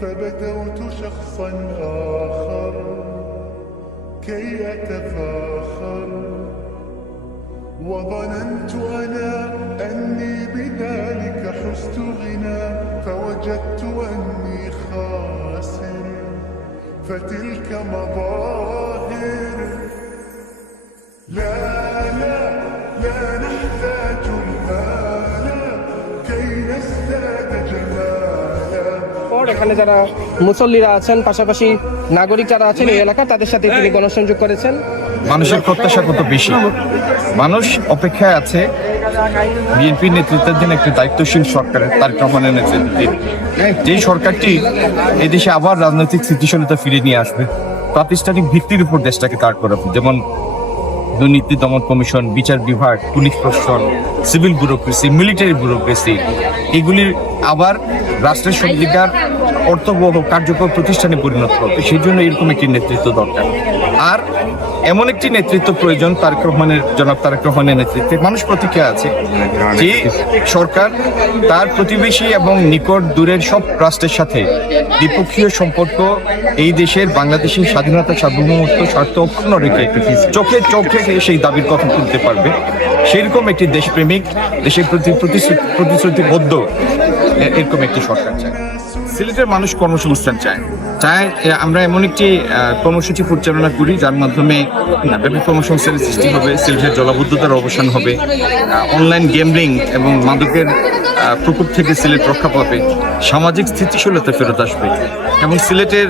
فبدوت شخصا آخر. كي أتفاخر. وظننت أنا أني بذلك حزت غنى فوجدت أني خاسر. فتلك مظاهر. لا لا لا. এখানে যারা মুসল্লিরা আছেন, পাশাপাশি নাগরিক যারা আছেন এই এলাকা তাদের সাথে তিনি গণসংযোগ করেছেন। মানুষের প্রত্যাশা কত বেশি? মানুষ অপেক্ষায় আছে। বিএনপির নেতৃত্বাধীন একটি দায়িত্বশীল সরকারের তার রহমানের নেতৃত্বে। যেই সরকারটি এদেশে আবার রাজনৈতিক স্থিতিশীলতা ফিরে নিয়ে আসবে, প্রাতিষ্ঠানিক ভিত্তির উপর দেশটাকে দাঁড় করাবে যেমন দুর্নীতি দমন কমিশন, বিচার বিভাগ, পুলিশ প্রশাসন, সিভিল ব্যুরোক্রেসি, মিলিটারি ব্যুরোক্রেসি, এগুলির আবার রাষ্ট্রের সঙ্গীকার অর্থবহ কার্যকর প্রতিষ্ঠানে পরিণত হবে। সেই জন্য এরকম একটি নেতৃত্ব দরকার। আর এমন একটি নেতৃত্ব প্রয়োজন, তারেক রহমানের, জনাব তারেক রহমানের নেতৃত্বে মানুষ প্রতিক্রিয়া আছে যে সরকার তার প্রতিবেশী এবং নিকট দূরের সব রাষ্ট্রের সাথে দ্বিপক্ষীয় সম্পর্ক এই দেশের বাংলাদেশের স্বাধীনতা সার্বভৌমত্ব স্বার্থ অক্ষুণ্ণ রেখে চোখে চোখ রেখে সেই দাবির কথা তুলতে পারবে। সেরকম একটি দেশপ্রেমিক দেশের প্রতি প্রতিশ্রুতি প্রতিশ্রুতিবদ্ধ এরকম একটি সরকার চায়। সিলেটের মানুষ কর্মসংস্থান চায়। চায় আমরা এমন একটি কর্মসূচি পরিচালনা করি, যার মাধ্যমে ব্যাপক কর্মসংস্থানের সৃষ্টি হবে, সিলেটের জলাবদ্ধতার অবসান হবে অনলাইন গেমলিং এবং মাদকের প্রকোপ থেকে সিলেট রক্ষা পাবে, সামাজিক স্থিতিশীলতা ফেরত আসবে এবং সিলেটের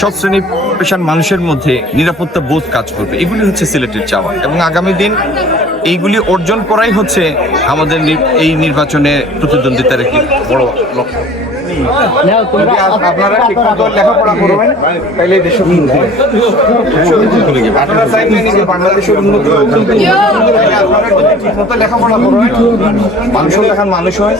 সব শ্রেণি পেশার মানুষের মধ্যে নিরাপত্তা বোধ কাজ করবে। এগুলি হচ্ছে সিলেটের চাওয়া এবং আগামী দিন এইগুলি অর্জন করাই হচ্ছে আমাদের এই নির্বাচনে প্রতিদ্বন্দ্বিতার একটি বড় লক্ষ্য। আপনারা লেখাপড়া করবেন দেশের দেখান মানুষ হয়